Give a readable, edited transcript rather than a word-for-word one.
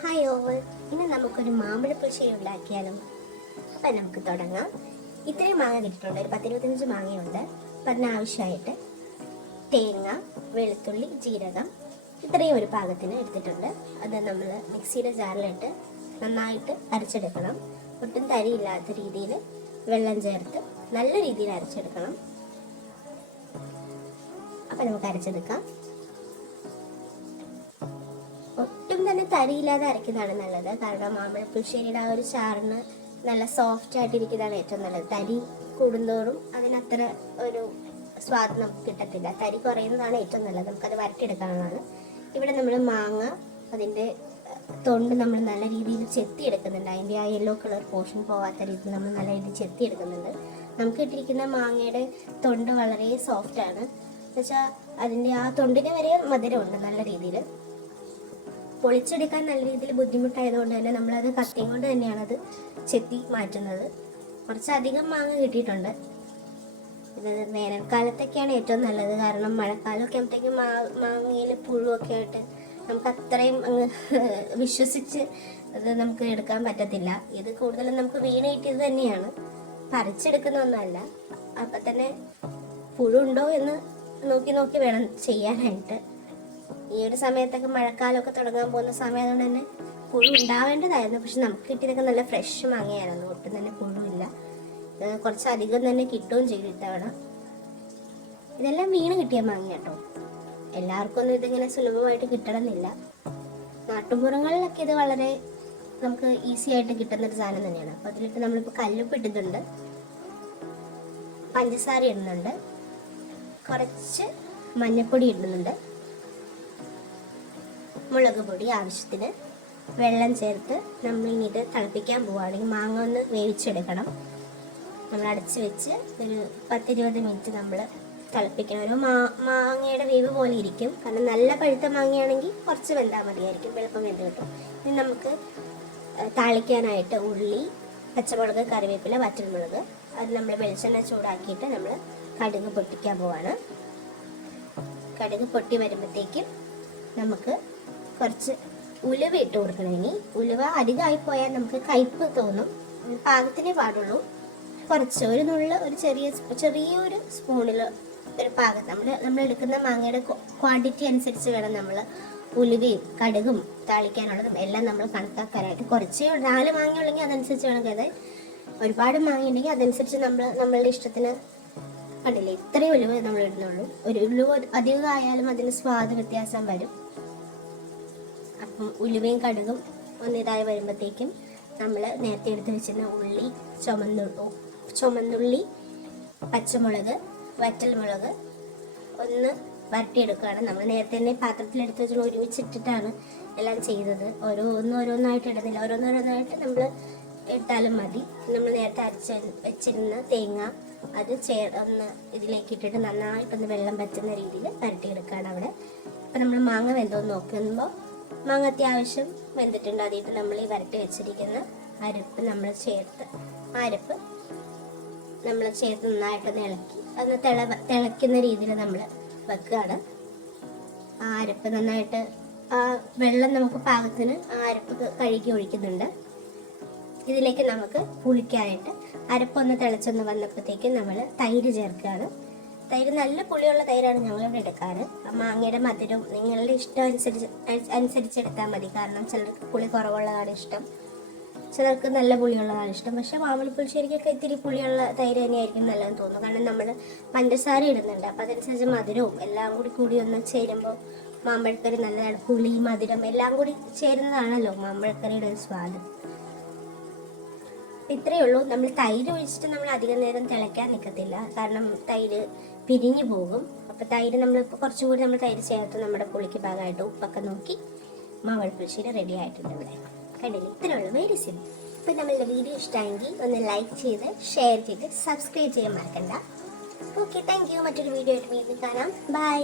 Hi over, ഇന്ന് നമുക്കൊരു മാമ്പഴപ്പുളിശ്ശേരി ഉണ്ടാക്കിയാലോ. അപ്പം നമുക്ക് തുടങ്ങാം. ഇത്രയും മാങ്ങ കിട്ടിയിട്ടുണ്ട്, ഒരു 10-25 മാങ്ങയുണ്ട്. അപ്പം അതിനാവശ്യമായിട്ട് തേങ്ങ, വെളുത്തുള്ളി, ജീരകം ഇത്രയും ഒരു പാകത്തിന് എടുത്തിട്ടുണ്ട്. അത് നമ്മൾ മിക്സിയുടെ ജാറിലിട്ട് നന്നായിട്ട് അരച്ചെടുക്കണം. ഒട്ടും തരിയില്ലാത്ത രീതിയിൽ വെള്ളം ചേർത്ത് നല്ല രീതിയിൽ അരച്ചെടുക്കണം. അപ്പം നമുക്ക് അരച്ചെടുക്കാം. ഒട്ടും തന്നെ തരിയില്ലാതെ അരയ്ക്കുന്നതാണ് നല്ലത്. കാരണം മാമ്പഴപ്പുളിശ്ശേരിയുടെ ആ ഒരു ചാറിന് നല്ല സോഫ്റ്റ് ആയിട്ടിരിക്കുന്നതാണ് ഏറ്റവും നല്ലത്. തരി കൂടുന്തോറും അതിനത്ര ഒരു സ്വാദ് നമുക്ക് കിട്ടത്തില്ല. തരി കുറയുന്നതാണ് ഏറ്റവും നല്ലത്. നമുക്കത് വരട്ടിയെടുക്കാവുന്നതാണ്. ഇവിടെ നമ്മൾ മാങ്ങ അതിൻ്റെ തൊണ്ട് നമ്മൾ നല്ല രീതിയിൽ ചെത്തിയെടുക്കുന്നുണ്ട്. അതിൻ്റെ ആ യെല്ലോ കളർ പോർഷൻ പോവാത്ത രീതിയിൽ നമ്മൾ നല്ല രീതിയിൽ ചെത്തിയെടുക്കുന്നുണ്ട്. നമുക്ക് ഇട്ടിരിക്കുന്ന മാങ്ങയുടെ തൊണ്ട് വളരെ സോഫ്റ്റാണ്. എന്നുവെച്ചാൽ അതിൻ്റെ ആ തൊണ്ടിന് വരെ മധുരമുണ്ട്. നല്ല രീതിയിൽ പൊളിച്ചെടുക്കാൻ നല്ല രീതിയിൽ ബുദ്ധിമുട്ടായതുകൊണ്ട് തന്നെ നമ്മളത് കത്തിയും കൊണ്ട് തന്നെയാണ് അത് ചെത്തി മാറ്റുന്നത്. കുറച്ചധികം മാങ്ങ കിട്ടിയിട്ടുണ്ട്. ഇത് വേനൽക്കാലത്തൊക്കെയാണ് ഏറ്റവും നല്ലത്. കാരണം മഴക്കാലമൊക്കെ ആകുമ്പോഴത്തേക്കും മാങ്ങയിൽ പുഴുവൊക്കെ ആയിട്ട് നമുക്ക് അത്രയും അങ്ങ് വിശ്വസിച്ച് അത് നമുക്ക് എടുക്കാൻ പറ്റത്തില്ല. ഇത് കൂടുതലും നമുക്ക് വീണ് കിട്ടിയത് തന്നെയാണ്, പറിച്ചെടുക്കുന്ന ഒന്നുമല്ല. അപ്പം തന്നെ പുഴുണ്ടോ എന്ന് നോക്കി നോക്കി വേണം ചെയ്യാനായിട്ട്. ഈ ഒരു സമയത്തൊക്കെ മഴക്കാലമൊക്കെ തുടങ്ങാൻ പോകുന്ന സമയമായതുകൊണ്ട് തന്നെ പുഴു ഉണ്ടാവേണ്ടതായിരുന്നു. പക്ഷെ നമുക്ക് കിട്ടിയതൊക്കെ നല്ല ഫ്രഷ് മാങ്ങയായിരുന്നു. ഒട്ടും തന്നെ പുഴുവില്ല. കുറച്ചധികം തന്നെ കിട്ടുകയും ചെയ്തു ഇത്തവണ. ഇതെല്ലാം വീണ് കിട്ടിയ മാങ്ങ കേട്ടോ. എല്ലാവർക്കും ഒന്നും ഇതിങ്ങനെ സുലഭമായിട്ട് കിട്ടണമെന്നില്ല. നാട്ടുമ്പുറങ്ങളിലൊക്കെ ഇത് വളരെ നമുക്ക് ഈസി ആയിട്ട് കിട്ടുന്നൊരു സാധനം തന്നെയാണ്. അപ്പോൾ അതിലിട്ട് നമ്മളിപ്പോൾ കല്ലുപ്പ് ഇട്ടിട്ടുണ്ട്, പഞ്ചസാര ഇടുന്നുണ്ട്, കുറച്ച് മഞ്ഞൾപ്പൊടി ഇടുന്നുണ്ട്, മുളക് പൊടി ആവശ്യത്തിന്, വെള്ളം ചേർത്ത് നമ്മളിനി ഇത് തിളപ്പിക്കാൻ പോവുകയാണെങ്കിൽ മാങ്ങ ഒന്ന് വേവിച്ചെടുക്കണം. നമ്മൾ അടച്ച് വെച്ച് ഒരു 10-20 മിനിറ്റ് നമ്മൾ തിളപ്പിക്കണം. ഒരു മാങ്ങയുടെ വേവ് പോലെ ഇരിക്കും. കാരണം നല്ല പഴുത്ത മാങ്ങയാണെങ്കിൽ കുറച്ച് വെന്താൽ മതിയായിരിക്കും, എളുപ്പം വെന്ത് കിട്ടും. ഇനി നമുക്ക് താളിക്കാനായിട്ട് ഉള്ളി, പച്ചമുളക്, കറിവേപ്പില, വറ്റൽമുളക്, അത് നമ്മൾ വെളിച്ചെണ്ണ ചൂടാക്കിയിട്ട് നമ്മൾ കടുക് പൊട്ടിക്കാൻ പോവാണ്. കടുക് പൊട്ടി വരുമ്പോഴത്തേക്കും നമുക്ക് കുറച്ച് ഉലുവ ഇട്ട് കൊടുക്കണം. ഇനി ഉലുവ അധികമായി പോയാൽ നമുക്ക് കയ്പ്പ് തോന്നും. പാകത്തിനേ പാടുള്ളൂ. കുറച്ച് ഒരു നുള്ള്, ഒരു ചെറിയൊരു സ്പൂണിൽ ഒരു പാകം നമ്മൾ എടുക്കുന്ന മാങ്ങയുടെ ക്വാണ്ടിറ്റി അനുസരിച്ച് വേണം നമ്മൾ ഉലുവയും കടുകും താളിക്കാനുള്ളതും എല്ലാം നമ്മൾ കണക്കാക്കാനായിട്ട്. കുറച്ച് 4 മാങ്ങ ഉണ്ടെങ്കിൽ അതനുസരിച്ച് വേണം കരുതാൻ. ഒരുപാട് മാങ്ങ ഉണ്ടെങ്കിൽ അതനുസരിച്ച് നമ്മളുടെ ഇഷ്ടത്തിന് കണ്ടില്ലേ, ഇത്രയും ഉലുവ നമ്മൾ ഇടുന്നുള്ളൂ. ഒരു ഉലുവ അധികം ആയാലും അതിന് സ്വാദ് വ്യത്യാസം വരും. അപ്പം ഉലുവയും കടുകും ഒന്നിതായി വരുമ്പോഴത്തേക്കും നമ്മൾ നേരത്തെ എടുത്ത് വെച്ചിരുന്ന ഉള്ളി, ചുമന്നുള്ളി, പച്ചമുളക്, വറ്റൽമുളക് ഒന്ന് വരട്ടിയെടുക്കുകയാണ്. നമ്മൾ നേരത്തെ തന്നെ പാത്രത്തിലെടുത്ത് വെച്ചാൽ ഒരുമിച്ചിട്ടിട്ടാണ് എല്ലാം ചെയ്തത്. ഓരോന്നായിട്ട് ഇടുന്നില്ല, ഓരോന്നോരോന്നായിട്ട് നമ്മൾ ഇട്ടാലും മതി. നമ്മൾ നേരത്തെ വെച്ചിരുന്ന തേങ്ങ അത് ഒന്ന് ഇതിലേക്ക് ഇട്ടിട്ട് നന്നായിട്ടൊന്ന് വെള്ളം പറ്റുന്ന രീതിയിൽ വരട്ടിയെടുക്കുകയാണ് അവിടെ. അപ്പം നമ്മൾ മാങ്ങ വെന്തോന്ന് നോക്കുമ്പോൾ മാങ്ങ അത്യാവശ്യം വെന്തിട്ടുണ്ട്. അതിട്ട് നമ്മൾ ഈ വരട്ടി വെച്ചിരിക്കുന്ന അരപ്പ് നമ്മൾ ചേർത്ത് നന്നായിട്ടൊന്ന് ഇളക്കി അതൊന്ന് തിളയ്ക്കുന്ന രീതിയിൽ നമ്മൾ വെക്കുകയാണ്. ആ അരപ്പ് നന്നായിട്ട് ആ വെള്ളം നമുക്ക് പാകത്തിന് ആ അരപ്പ് കഴുകി ഒഴിക്കുന്നുണ്ട്. ഇതിലേക്ക് നമുക്ക് പുളിക്കാനായിട്ട് അരപ്പൊന്ന് തിളച്ചൊന്ന് വന്നപ്പോഴത്തേക്കും നമ്മൾ തൈര് ചേർക്കുകയാണ്. തൈര് നല്ല പുളിയുള്ള തൈരാണ് ഞങ്ങളിവിടെ എടുക്കാറ്. മാങ്ങയുടെ മധുരം നിങ്ങളുടെ ഇഷ്ടം അനുസരിച്ചെടുത്താൽ മതി. കാരണം ചിലർക്ക് പുളി കുറവുള്ളതാണ് ഇഷ്ടം, ചിലർക്ക് നല്ല പുളിയുള്ളതാണ് ഇഷ്ടം. പക്ഷേ മാമ്പഴപ്പുളിശ്ശേരിക്കൊക്കെ ഇത്തിരി പുളിയുള്ള തൈര് തന്നെയായിരിക്കും നല്ലതെന്ന് തോന്നുന്നു. കാരണം നമ്മൾ പഞ്ചസാര ഇടുന്നുണ്ട്. അപ്പം അതനുസരിച്ച് മധുരവും എല്ലാം കൂടി ഒന്ന് ചേരുമ്പോൾ മാമ്പഴക്കറി നല്ലതാണ്. പുളി, മധുരം എല്ലാം കൂടി ചേരുന്നതാണല്ലോ മാമ്പഴക്കറിയുടെ ഒരു സ്വാദ്. ഇത്രയേ ഉള്ളൂ. നമ്മൾ തൈര് ഒഴിച്ചിട്ട് നമ്മൾ അധികം നേരം തിളയ്ക്കാൻ നിൽക്കത്തില്ല. കാരണം തൈര് പിരിഞ്ഞു പോകും. അപ്പോൾ തൈര് നമ്മളിപ്പോൾ കുറച്ചും കൂടി നമ്മൾ തൈര് ചേർത്ത് നമ്മുടെ പുളിക്ക് ഭാഗമായിട്ട് ഉപ്പൊക്കെ നോക്കി മാമ്പഴപ്പുളിശ്ശേരി റെഡി ആയിട്ടുണ്ട്. ഇവിടെ കണ്ടില്ലേ, ഇത്രയേ ഉള്ളൂ, വെരി സിമ്പിൾ. അപ്പോൾ നമ്മളുടെ വീഡിയോ ഇഷ്ടമെങ്കിൽ ഒന്ന് ലൈക്ക് ചെയ്ത് ഷെയർ ചെയ്ത് സബ്സ്ക്രൈബ് ചെയ്യാൻ മറക്കണ്ട. Okay, thank you. മറ്റൊരു വീഡിയോ ആയിട്ട് വീണ്ടും കാണാം. ബൈ.